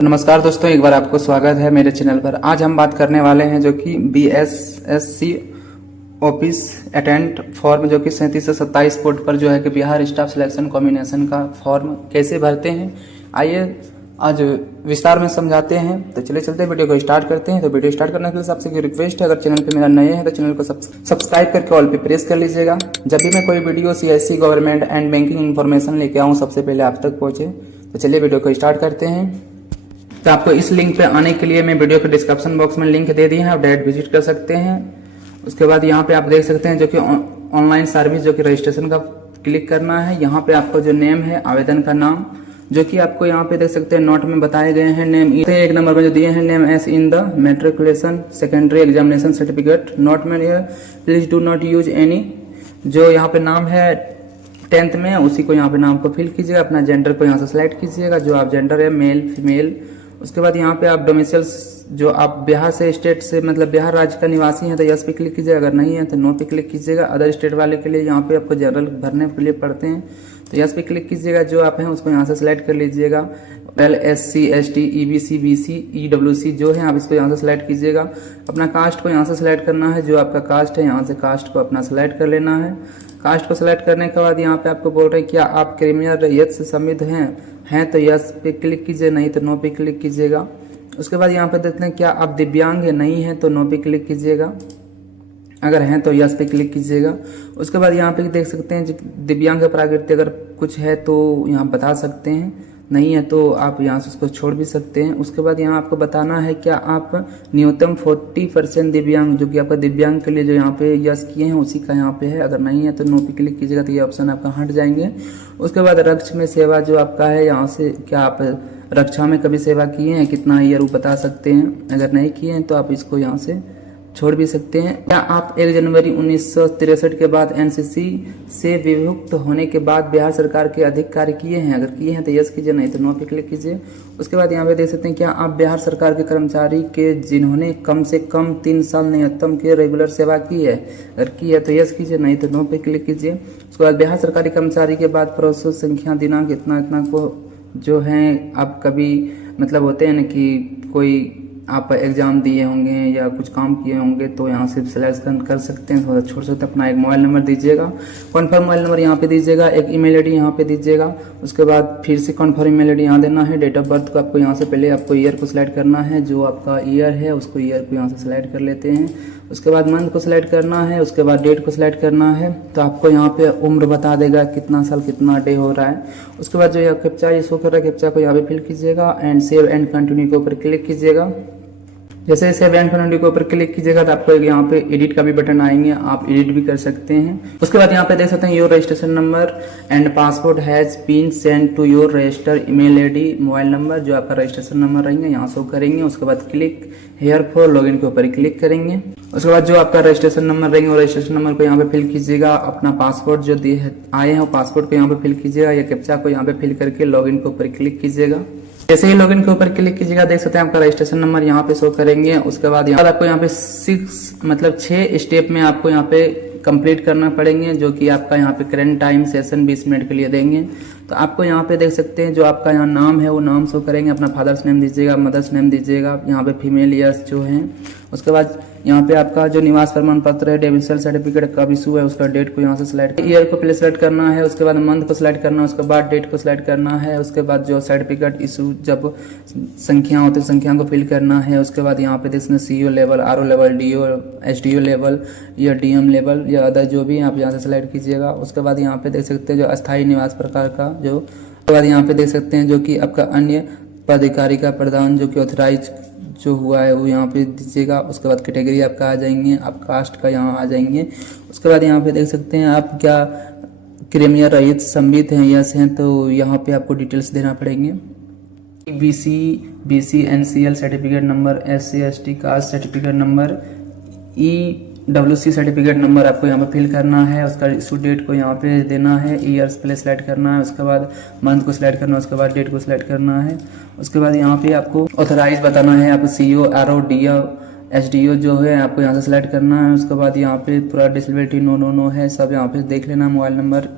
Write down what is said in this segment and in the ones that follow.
नमस्कार दोस्तों, एक बार आपको स्वागत है मेरे चैनल पर। आज हम बात करने वाले हैं जो कि BSSC ऑफिस अटेंडेंट फॉर्म जो कि 37 से 27 पोस्ट पर जो है कि बिहार स्टाफ सिलेक्शन कॉम्बिनेशन का फॉर्म कैसे भरते हैं, आइए आज विस्तार में समझाते हैं। तो चलिए चलते हैं, वीडियो को स्टार्ट करते हैं। तो वीडियो स्टार्ट करने के लिए आपसे एक रिक्वेस्ट है, अगर चैनल पे मेरा नए हैं तो चैनल को सब्सक्राइब करके ऑल पे प्रेस कर लीजिएगा। जब भी मैं कोई video CSC government and banking information लेके आऊँ सबसे पहले आप तक पहुँचे। तो चलिए वीडियो को स्टार्ट करते हैं। तो आपको इस लिंक पे आने के लिए मैं वीडियो के डिस्क्रिप्शन बॉक्स में लिंक दे दी है, आप डायरेक्ट विजिट कर सकते हैं। उसके बाद यहाँ पे आप देख सकते हैं जो कि ऑनलाइन सर्विस जो कि रजिस्ट्रेशन का क्लिक करना है। यहाँ पे आपको जो नेम है, आवेदन का नाम जो कि आपको यहाँ पे देख सकते हैं नोट में बताए गए हैं। नेम एक नंबर पर जो दिए हैं, name as in the matriculation secondary examination certificate note में please do not use any. जो यहाँ पे नाम है 10th में उसी को यहाँ पे नाम को फिल कीजिएगा। अपना जेंडर को यहाँ से सिलेक्ट कीजिएगा, जो आप जेंडर है मेल फीमेल। उसके बाद यहाँ पे आप डोमिसाइल जो आप बिहार से स्टेट से मतलब बिहार राज्य का निवासी हैं तो यस पे क्लिक कीजिएगा, अगर नहीं है तो नो पे क्लिक कीजिएगा। अदर स्टेट वाले के लिए यहाँ पे आपको जनरल भरने के लिए पड़ते हैं तो यस पे क्लिक कीजिएगा। जो आप हैं उसको यहाँ से सिलेक्ट कर लीजिएगा। SC ST EBC BC EWC जो है आप इसको यहाँ से सिलेक्ट कीजिएगा। अपना कास्ट को यहाँ से सिलेक्ट करना है, जो आपका कास्ट है यहाँ से कास्ट को अपना सिलेक्ट कर लेना है। कास्ट को सिलेक्ट करने के बाद यहाँ पे आपको बोल रहे हैं क्या आप क्रिमिनल रैयत से संबद्ध हैं तो यस पे क्लिक कीजिए, नहीं तो नो पे क्लिक कीजिएगा। उसके बाद यहाँ पे देखते हैं क्या आप दिव्यांग है, नहीं है तो नो पे क्लिक कीजिएगा, अगर हैं तो यस पे क्लिक कीजिएगा। उसके बाद यहाँ पे देख सकते हैं दिव्यांग प्रकृति अगर कुछ है तो यहाँ बता सकते हैं, नहीं है तो आप यहाँ से उसको छोड़ भी सकते हैं। उसके बाद यहाँ आपको बताना है क्या आप न्यूनतम 40% दिव्यांग, जो कि आपका दिव्यांग के लिए जो यहाँ पे यस किए हैं उसी का यहाँ पे है, अगर नहीं है तो नो पे क्लिक कीजिएगा तो ये ऑप्शन आपका हट जाएंगे। उसके बाद रक्षा में सेवा जो आपका है, यहाँ से क्या आप रक्षा में कभी सेवा किए हैं, कितना ईयर वो बता सकते हैं, अगर नहीं किए हैं तो आप इसको यहाँ से छोड़ भी सकते हैं। क्या आप 1 जनवरी 1963 के बाद NCC से विमुक्त होने के बाद बिहार सरकार के अधिक कार्य किए हैं, अगर किए हैं तो यस कीजिए, नहीं तो नो पे क्लिक कीजिए। उसके बाद यहाँ पे देख सकते हैं क्या आप बिहार सरकार के कर्मचारी के जिन्होंने कम से कम 3 साल न्यूनतम के रेगुलर सेवा की है, अगर की है तो यस कीजिए, नहीं तो नो पे क्लिक कीजिए। उसके बाद बिहार सरकारी कर्मचारी के बाद प्रोसेस संख्या दिनांक इतना इतना को जो है आप कभी मतलब होते हैं ना कि कोई आप एग्जाम दिए होंगे या कुछ काम किए होंगे तो यहाँ से सिलेक्शन कर सकते हैं, थोड़ा छोड़ सकते हैं। अपना एक मोबाइल नंबर दीजिएगा, कन्फर्म मोबाइल नंबर यहाँ पे दीजिएगा, एक ईमेल आईडी यहाँ पे दीजिएगा। उसके बाद फिर से कन्फर्म ईमेल आईडी यहाँ देना है। डेट ऑफ बर्थ को आपको यहाँ से पहले आपको ईयर को सिलेक्ट करना है, जो आपका ईयर है उसको ईयर को यहाँ से सिलेक्ट कर लेते हैं। उसके बाद मंथ को सिलेक्ट करना है, उसके बाद डेट को सिलेक्ट करना है। तो आपको यहाँ पे उम्र बता देगा कितना साल कितना डे हो रहा है। उसके बाद जो कैप्चा ये शो कर रहा है, कैप्चा को यहाँ पे फिल कीजिएगा एंड सेव एंड कंटिन्यू के ऊपर क्लिक कीजिएगा। जैसे सेव एंड कंटिन्यू के ऊपर क्लिक कीजिएगा तो आपको यहाँ पे एडिट का भी बटन आएंगे, आप एडिट भी कर सकते हैं। उसके बाद यहाँ पे देख सकते हैं your registration number and passport has been send to your register email ID mobile number, जो आपका रजिस्ट्रेशन नंबर रहेंगे यहाँ शो करेंगे। उसके बाद क्लिक हेयर फॉर लॉगिन के ऊपर क्लिक करेंगे। उसके बाद जो आपका रजिस्ट्रेशन नंबर रहेंगे वो रजिस्ट्रेशन नंबर को यहाँ पे फिल कीजिएगा। अपना पासपोर्ट जो आए हैं वो पासपोर्ट को यहाँ पे फिल कीजिएगा, या कैप्चा को यहाँ पे फिल करके लॉगिन के ऊपर क्लिक कीजिएगा। जैसे ही लॉगिन के ऊपर क्लिक कीजिएगा देख सकते हैं आपका रजिस्ट्रेशन नंबर यहाँ पे शो करेंगे। उसके बाद यहाँ आपको यहाँ पे 6 स्टेप में आपको यहाँ पे कंप्लीट करना पड़ेंगे, जो कि आपका यहाँ पे करंट टाइम सेशन 20 मिनट के लिए देंगे। तो आपको यहाँ पे देख सकते हैं जो आपका यहाँ नाम है वो नाम शो करेंगे, अपना फादर्स नेम दीजिएगा, मदर्स नेम दीजिएगा, यहाँ पे फीमेल यस जो है। उसके बाद यहाँ पे आपका जो निवास प्रमाण पत्र है, डोमिसाइल सर्टिफिकेट कब इशू है उसका डेट को यहाँ से सिलेक्ट, ईयर को पहले सिलेक्ट करना है। उसके बाद मंथ को सिलेक्ट करना है, उसके बाद डेट को सिलेक्ट करना है। उसके बाद जो सर्टिफिकेट इशू जब संख्या होती है संख्या को फिल करना है। उसके बाद यहाँ पे देखते हैं CO level, RO level, DO SDO level या DM लेवल या अदर जो भी आप यहाँ से सिलेक्ट कीजिएगा। उसके बाद यहाँ पे देख सकते हैं जो अस्थायी निवास प्रकार का जो, उसके बाद यहाँ पे देख सकते हैं जो कि आपका अन्य पदाधिकारी का प्रदान जो कि ऑथराइज जो हुआ है वो यहाँ पे दीजिएगा। उसके बाद कैटेगरी आपका आ जाएंगे, आप कास्ट का यहाँ आ जाएंगे। उसके बाद यहाँ पे देख सकते हैं आप क्या क्रिमिनल रहित संबित हैं यस हैं तो यहाँ पे आपको डिटेल्स देना पड़ेंगे। BC NCL certificate number, SC ST caste certificate number, EWC certificate number आपको यहाँ पे फिल करना है। उसका इशू डेट को यहाँ पे देना है, ईयर्स पहले सेलेक्ट करना है। उसके बाद मंथ को सिलेक्ट करना है, उसके बाद डेट को सिलेक्ट करना है। उसके बाद यहाँ पे आपको ऑथराइज बताना है, आपको CO RO DO SDO जो है आपको यहाँ से सिलेक्ट करना है। उसके बाद यहाँ पे पूरा डिसेबिलिटी नो है सब यहाँ पे देख लेना। मोबाइल नंबर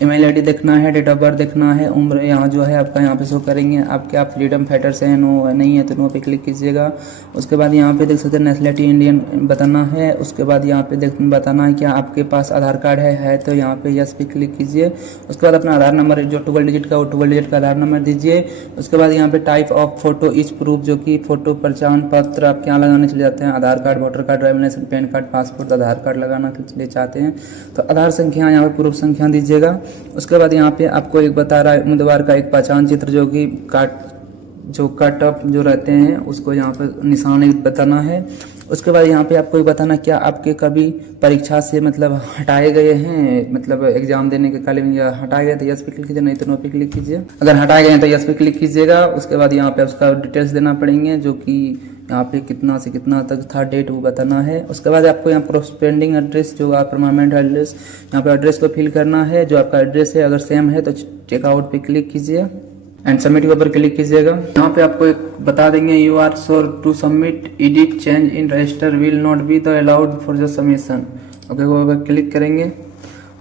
ईमेल आईडी देखना है, डेट ऑफ बर्थ देखना है, उम्र यहाँ जो है आपका यहाँ पे शो करेंगे। आपके आप फ्रीडम फाइटर से हैं, नो नहीं है तो नो पे क्लिक कीजिएगा। उसके बाद यहाँ पे देख सकते हैं नेशनलिटी इंडियन बताना है। उसके बाद यहाँ पे बताना है क्या आपके पास आधार कार्ड है तो यहाँ पे यस पे क्लिक कीजिए। उसके बाद अपना आधार नंबर जो 12 डिजिट का, वो 12 डिजिट का आधार नंबर दीजिए। उसके बाद यहाँ पे type of photo etch proof, जो कि फोटो पहचान पत्र आप क्या लगाने चले जाते हैं, Aadhaar card, voter card, driving licence, PAN card, passport, Aadhaar card लगाना के लिए चाहते हैं तो आधार संख्या यहाँ पे प्रूफ संख्या दीजिएगा। उसके बाद यहाँ पे आपको एक बता रहा है उम्मीदवार का एक पहचान चित्र, जो कि कट ऑफ जो रहते हैं उसको यहाँ पे निशान एक बताना है। उसके बाद यहाँ पे आपको एक बताना क्या आपके कभी परीक्षा से मतलब हटाए गए हैं, मतलब एग्जाम देने के कालीन या हटाए गए तो यस पे क्लिक कीजिए, नहीं तो नो पे क्लिक कीजिए। अगर हटाए गए हैं तो यस पे क्लिक कीजिएगा। उसके बाद यहाँ पे उसका डिटेल्स देना पड़ेंगे, जो कि यहाँ पे कितना से कितना तक था डेट वो बताना है। उसके बाद आपको यहाँ पेंडिंग एड्रेस, जो आप परमानेंट एड्रेस, यहाँ पे एड्रेस को फिल करना है। जो आपका एड्रेस है अगर सेम है तो चेकआउट पे क्लिक कीजिए एंड सबमिट के ऊपर क्लिक कीजिएगा। यहाँ पे आपको एक बता देंगे you are sure to submit edit change in register will not be the allowed for the submission. Okay वो ऊपर क्लिक करेंगे।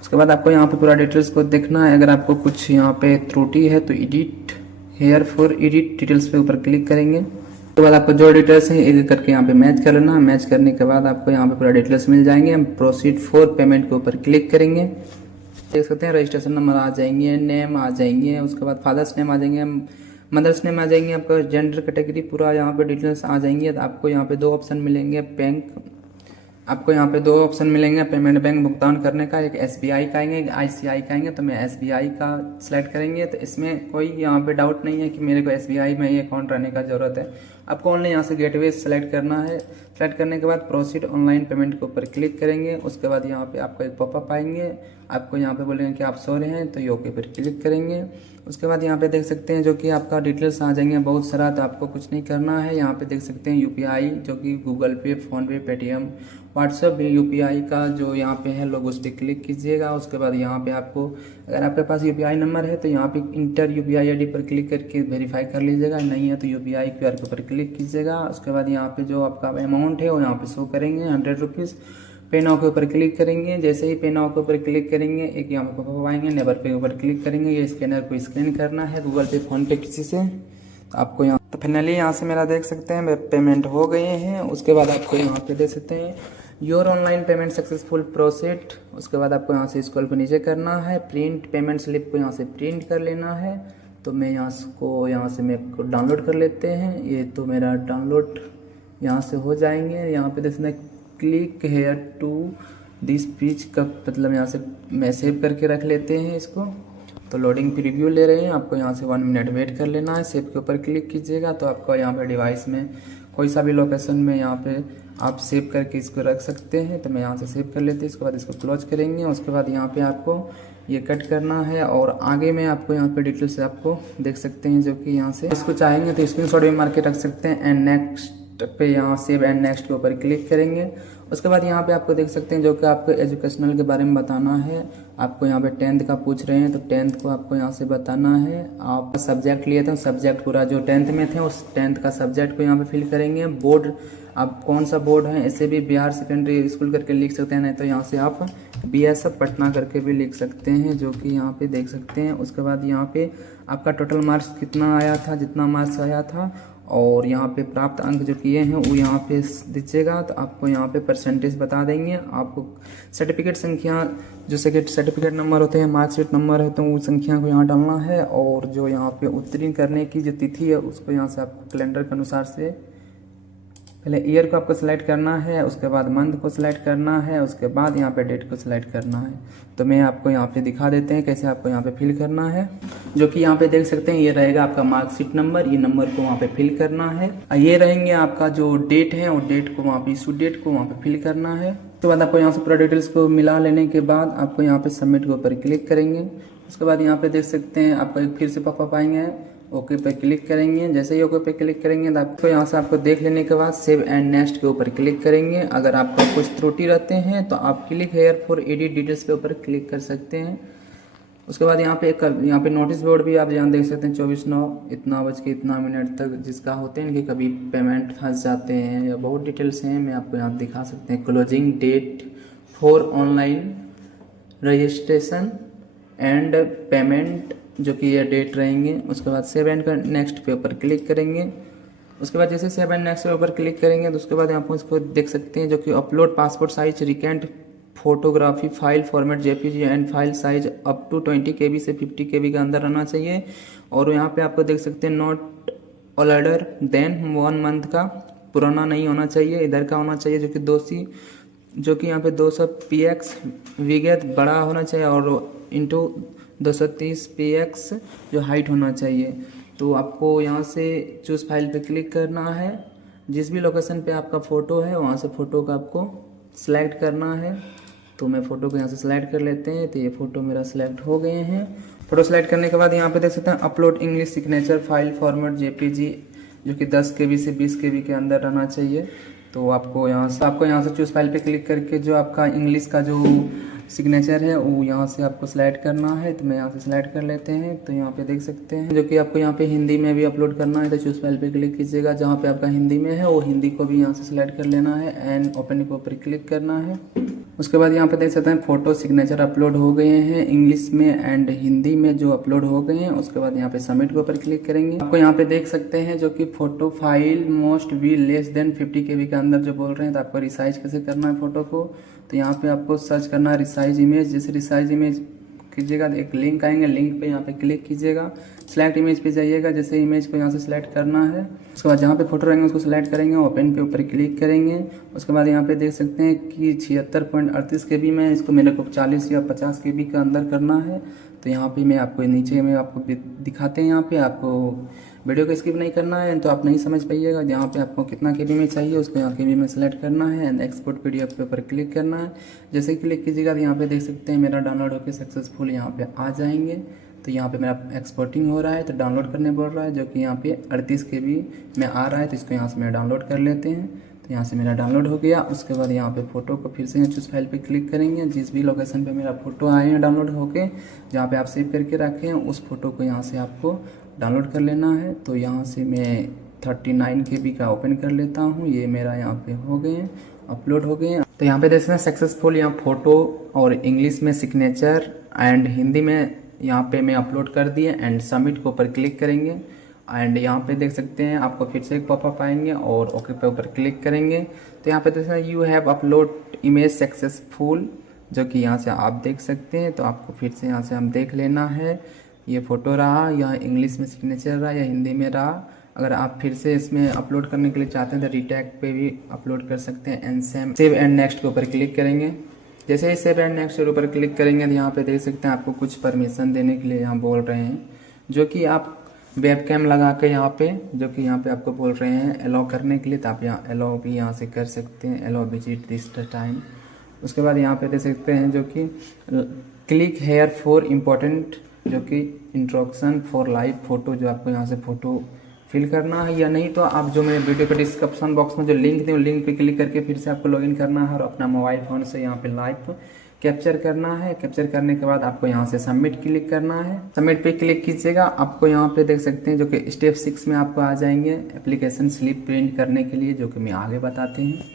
उसके बाद आपको यहाँ पे पूरा डिटेल्स को देखना है। अगर आपको कुछ यहाँ पे त्रुटि है तो edit here for edit details पे ऊपर क्लिक करेंगे। उसके बाद आपको जो डिटेल्स है एक करके यहाँ पे मैच कर लेना। मैच करने के बाद आपको यहाँ पे पूरा डिटेल्स मिल जाएंगे। हम प्रोसीड फॉर पेमेंट के ऊपर क्लिक करेंगे। देख सकते हैं रजिस्ट्रेशन नंबर आ जाएंगे, नेम आ जाएंगे, उसके बाद फादर्स नेम आ जाएंगे, मदर्स नेम आ जाएंगे, आपका जेंडर कैटेगरी पूरा यहाँ पे डिटेल्स आ जाएंगे। तो आपको यहाँ पे दो ऑप्शन मिलेंगे, बैंक आपको यहाँ पे दो ऑप्शन मिलेंगे पेमेंट बैंक भुगतान करने का, एक एसबीआई का आएंगे, एक आईसीआई का आएंगे। तो मैं एसबीआई का सिलेक्ट करेंगे। तो इसमें कोई यहाँ पे डाउट नहीं है कि मेरे को एसबीआई में ही अकाउंट रहने का जरूरत है। आपको ओनली यहाँ से गेटवे सेलेक्ट करना है। सेलेक्ट करने के बाद प्रोसीड ऑनलाइन पेमेंट के ऊपर क्लिक करेंगे। उसके बाद यहाँ पे आपको एक पॉपअप आएंगे, आपको यहाँ पे बोलेंगे कि आप श्योर हैं तो ये ओके पर क्लिक करेंगे। उसके बाद यहाँ पे देख सकते हैं जो कि आपका डिटेल्स आ जाएंगे बहुत सारा। तो आपको कुछ नहीं करना है। यहाँ पे देख सकते हैं यूपीआई, जो कि गूगल पे, फोन पे, पेटीएम, व्हाट्सएप यूपीआई का जो यहाँ पे है लोग उस पर क्लिक कीजिएगा। उसके बाद यहाँ पे आपको अगर आपके पास यूपीआई नंबर है तो यहाँ पे इंटर यूपीआई आईडी पर क्लिक करके वेरीफाई कर लीजिएगा, नहीं है तो यूपीआई क्यूआर के ऊपर क्लिक कीजिएगा। उसके बाद यहाँ पे जो आपका अमाउंट है वो यहाँ पे शो करेंगे 100 रुपीज़। पे नाउ के ऊपर क्लिक करेंगे। जैसे ही पे नाउ के ऊपर क्लिक करेंगे एक यहाँ पर आएंगे, नेबर पे ऊपर क्लिक करेंगे। ये स्कैनर को स्कैन करना है गूगल पे, फोन पे किसी से। तो आपको यहाँ तो फाइनली यहाँ से मेरा देख सकते हैं पेमेंट हो गए हैं। उसके बाद आपको यहाँ पे देख सकते हैं your online payment successful processed. उसके बाद आपको यहाँ से स्क्रॉल को नीचे करना है, प्रिंट पेमेंट स्लिप को यहाँ से प्रिंट कर लेना है। तो मैं यहाँ से मैं डाउनलोड कर लेते हैं। ये तो मेरा डाउनलोड यहाँ से हो जाएंगे। यहाँ पे देख सकते हैं click here to this page का मतलब यहाँ से मैं सेव करके रख लेते हैं इसको। तो लोडिंग प्रीव्यू ले रहे हैं, आपको यहाँ से 1 मिनट वेट कर लेना है। सेव के ऊपर क्लिक कीजिएगा तो आपको यहाँ पे डिवाइस में कोई सा भी लोकेशन में यहाँ पे आप सेव करके इसको रख सकते हैं। तो मैं यहाँ से सेव कर लेते हैं। इसके बाद इसको क्लोज करेंगे। उसके बाद यहाँ पे आपको ये कट करना है और आगे में आपको यहाँ पे डिटेल्स आपको देख सकते हैं, जो कि यहाँ से इसको चाहेंगे तो स्क्रीनशॉट भी मार के रख सकते हैं। एंड नेक्स्ट पे यहाँ सेव एंड नेक्स्ट के ऊपर क्लिक करेंगे। उसके बाद यहाँ पे आपको देख सकते हैं जो कि आपको एजुकेशनल के बारे में बताना है। आपको यहाँ पे 10th का पूछ रहे हैं तो 10th को आपको यहाँ से बताना है। आप सब्जेक्ट लिए थे, सब्जेक्ट पूरा जो 10th में थे उस 10th का सब्जेक्ट को यहाँ पे फिल करेंगे। बोर्ड आप कौन सा बोर्ड है, ऐसे भी बिहार सेकेंडरी स्कूल करके लिख सकते हैं, नहीं तो यहाँ से आप BSF पटना करके भी लिख सकते हैं, जो कि यहाँ पे देख सकते हैं। उसके बाद यहाँ पे आपका टोटल मार्क्स कितना आया था, जितना मार्क्स आया था, और यहाँ पे प्राप्त अंक जो किए हैं वो यहाँ पे दीजिएगा। तो आपको यहाँ पे परसेंटेज बता देंगे। आपको सर्टिफिकेट संख्या जो सर्टिफिकेट नंबर होते हैं, मार्कशीट नंबर है, तो वो संख्या को यहाँ डालना है। और जो यहाँ पे उत्तीर्ण करने की जो तिथि है उसको यहाँ से आपको कैलेंडर के अनुसार से पहले ईयर को आपको सिलेक्ट करना है, उसके बाद मंथ को सिलेक्ट करना है, उसके बाद यहाँ पे डेट को सिलेक्ट करना है। तो मैं आपको यहाँ पे दिखा देते हैं कैसे आपको यहाँ पे फिल करना है, जो कि यहाँ पे देख सकते हैं ये रहेगा आपका मार्कशीट नंबर। ये नंबर को वहाँ पे फिल करना है। ये रहेंगे आपका जो डेट है और डेट को वहाँ पे इशू डेट को वहाँ पे फिल करना है। उसके बाद आपको यहाँ से पूरा डिटेल्स को मिला लेने के बाद आपको यहाँ पे सबमिट के ऊपर क्लिक करेंगे। उसके बाद यहाँ पे देख सकते हैं आपको एक फिर से पॉपअप आएंगे, ओके पे क्लिक करेंगे। जैसे ही ओके पे क्लिक करेंगे तो आपको यहाँ से आपको देख लेने के बाद सेव एंड नेक्स्ट के ऊपर क्लिक करेंगे। अगर आपको कुछ त्रुटि रहते हैं तो आप click here for edit details के ऊपर क्लिक कर सकते हैं। उसके बाद यहाँ पे नोटिस बोर्ड भी आप यहाँ देख सकते हैं 24/9 इतना बज के इतना मिनट तक जिसका होते हैं कि कभी पेमेंट फंस जाते हैं या बहुत डिटेल्स हैं, मैं आपको यहाँ दिखा सकते हैं। Closing date for online registration and payment जो कि ये डेट रहेंगे। उसके बाद सेव एंड नेक्स्ट पे ऊपर क्लिक करेंगे। उसके बाद जैसे सेव एंड नेक्स्ट पे ऊपर क्लिक करेंगे तो उसके बाद आप इसको देख सकते हैं जो कि upload passport size recent photography file format JPG and file size up to 20 KB से 50 KB के अंदर रहना चाहिए। और यहाँ पे आपको देख सकते हैं नॉट ओल्डर देन 1 मंथ का, पुराना नहीं होना चाहिए, इधर का होना चाहिए जो कि यहाँ पे 200 px विगत बड़ा होना चाहिए और इंटू 230 px जो हाइट होना चाहिए। तो आपको यहाँ से चूज़ फाइल पे क्लिक करना है। जिस भी लोकेशन पे आपका फ़ोटो है वहाँ से फ़ोटो का आपको सिलेक्ट करना है। तो मैं फ़ोटो को यहाँ से सिलेक्ट कर लेते हैं। तो ये फ़ोटो मेरा सिलेक्ट हो गए हैं। फ़ोटो सिलेक्ट करने के बाद यहाँ पे देख सकते हैं upload English signature file format JPG जो कि 10 KB से 20 KB के अंदर रहना चाहिए। तो आपको यहाँ से चूज़ फाइल पे क्लिक करके जो आपका इंग्लिश का जो सिग्नेचर है वो यहाँ से आपको सिलेक्ट करना है। तो मैं यहाँ से सिलेक्ट कर लेते हैं। तो यहाँ पे देख सकते हैं जो कि आपको यहाँ पे हिंदी में भी अपलोड करना है। तो चूज़ फाइल पे क्लिक कीजिएगा, जहाँ पे आपका हिंदी में है वो हिंदी को भी यहाँ से सिलेक्ट कर लेना है एंड ओपन के ऊपर क्लिक करना है। उसके बाद यहाँ पे देख सकते हैं फोटो सिग्नेचर अपलोड हो गए हैं इंग्लिश में एंड हिंदी में जो अपलोड हो गए हैं। उसके बाद यहाँ पे सबमिट के ऊपर क्लिक करेंगे। आपको यहाँ पे देख सकते हैं जो कि photo file most be less than 50 KB के अंदर जो बोल रहे हैं। तो आपको रिसाइज कैसे करना है फोटो को, तो यहाँ पे आपको सर्च करना है रिसाइज इमेज। जैसे रिसाइज इमेज कीजिएगा एक लिंक आएंगे, लिंक पे यहाँ पे क्लिक कीजिएगा, सिलेक्ट इमेज पे जाइएगा। जैसे इमेज को यहाँ से सिलेक्ट करना है उसके बाद जहाँ पे फोटो रहेंगे उसको सिलेक्ट करेंगे, ओपन के ऊपर क्लिक करेंगे। उसके बाद यहाँ पे देख सकते हैं कि 76.38 KB में इसको मेरे को 40 या 50 KB के अंदर करना है। तो यहाँ पे मैं आपको नीचे में आपको दिखाते हैं, यहाँ पे आपको वीडियो को स्किप नहीं करना है तो आप नहीं समझ पाइएगा। यहाँ पे आपको कितना KB में चाहिए उसको यहाँ KB में सेलेक्ट करना है एंड एक्सपोर्ट PDF के ऊपर क्लिक करना है। जैसे ही क्लिक कीजिएगा तो यहाँ पे देख सकते हैं मेरा डाउनलोड होकर सक्सेसफुल यहाँ पे आ जाएंगे। तो यहाँ पे मेरा एक्सपोर्टिंग हो रहा है तो डाउनलोड करने बोल रहा है जो कि यहाँ पे 38 KB में आ रहा है। तो इसको यहाँ से मैं डाउनलोड कर लेते हैं। तो यहाँ से मेरा डाउनलोड हो गया। उसके बाद यहाँ पे फ़ोटो को फिर से चूज़ फाइल पे क्लिक करेंगे। जिस भी लोकेशन पे मेरा फ़ोटो आए हैं डाउनलोड होके, जहाँ पे आप सेव करके रखे हैं उस फोटो को यहाँ से आपको डाउनलोड कर लेना है। तो यहाँ से मैं 39 KB का ओपन कर लेता हूँ। ये मेरा यहाँ पे हो गए हैं, अपलोड हो गए हैं। तो यहाँ पे देख सकते हैं सक्सेसफुल यहाँ फ़ोटो और इंग्लिश में सिग्नेचर एंड हिंदी में यहाँ पे मैं अपलोड कर दिए एंड सबमिट के ऊपर क्लिक करेंगे। एंड यहाँ पे देख सकते हैं आपको फिर से एक पॉपअप आएंगे और ओके पे ऊपर क्लिक करेंगे। तो यहाँ पे देख सकते हैं you have upload image successful जो कि यहाँ से आप देख सकते हैं। तो आपको फिर से यहाँ से हम देख लेना है ये फ़ोटो रहा या इंग्लिश में सिग्नेचर रहा या हिंदी में रहा। अगर आप फिर से इसमें अपलोड करने के लिए चाहते हैं तो रीटैग पे भी अपलोड कर सकते हैं एंड सेव एंड नेक्स्ट के ऊपर क्लिक करेंगे। जैसे ही सेव एंड नेक्स्ट के ऊपर क्लिक करेंगे तो यहाँ पे देख सकते हैं आपको कुछ परमिशन देने के लिए यहाँ बोल रहे हैं जो कि आप वेबकैम लगा के यहाँ पे जो कि यहाँ पे आपको बोल रहे हैं अलाउ करने के लिए। तो आप यहाँ अलाउ भी यहाँ से कर सकते हैं, अलाउ विजिट दिस टाइम। उसके बाद यहाँ पे देख सकते हैं जो कि क्लिक हेयर फॉर इम्पोर्टेंट जो कि इंस्ट्रक्शन फॉर लाइव फोटो, जो आपको यहाँ से फ़ोटो फिल करना है। या नहीं तो आप जो मेरे वीडियो के डिस्क्रिप्शन बॉक्स में जो लिंक दी लिंक पे क्लिक करके फिर से आपको लॉगिन करना है और अपना मोबाइल फ़ोन से यहाँ पे लाइव कैप्चर करना है। कैप्चर करने के बाद आपको यहाँ से सबमिट क्लिक करना है। सबमिट पे क्लिक कीजिएगा। आपको यहाँ पे देख सकते हैं जो कि स्टेप 6 में आपको आ जाएंगे एप्लीकेशन स्लिप प्रिंट करने के लिए, जो कि मैं आगे बताते हैं।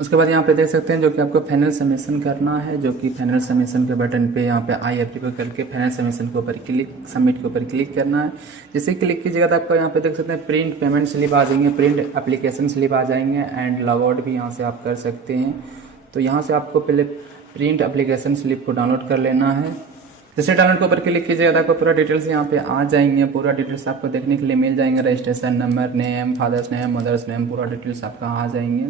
उसके बाद यहाँ पे देख सकते हैं जो कि आपको फाइनल सबमिशन करना है, जो कि फाइनल सबमिशन के बटन पे यहाँ पे आई एप्लीकेशन करके फाइनल सबमिशन के ऊपर क्लिक सबमिट के ऊपर क्लिक करना है। जैसे क्लिक कीजिएगा तो आपको यहाँ पे देख सकते हैं प्रिंट पेमेंट स्लिप आ जाएंगे, प्रिंट एप्लीकेशन स्लिप आ जाएंगे एंड लॉग आउट भी यहाँ से आप कर सकते हैं। तो यहाँ से आपको पहले प्रिंट एप्लीकेशन स्लिप को डाउनलोड कर लेना है। जैसे डाउनलोड के ऊपर क्लिक कीजिएगा तो आपको पूरा डिटेल्स यहाँ पे आ जाएंगे। पूरा डिटेल्स आपको देखने के लिए मिल जाएंगे, registration number, name, father's name, mother's name, पूरा डिटेल्स आपका आ जाएंगे।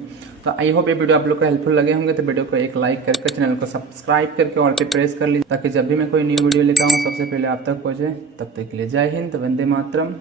तो आई होप ये वीडियो आप लोग को हेल्पफुल लगे होंगे। तो वीडियो को एक लाइक करके चैनल को सब्सक्राइब करके और पे प्रेस कर लीजिए ताकि जब भी मैं कोई न्यू वीडियो लेकर आऊँ सबसे पहले आप तक पहुँचे। तब तक के लिए जय हिंद, वंदे मातरम।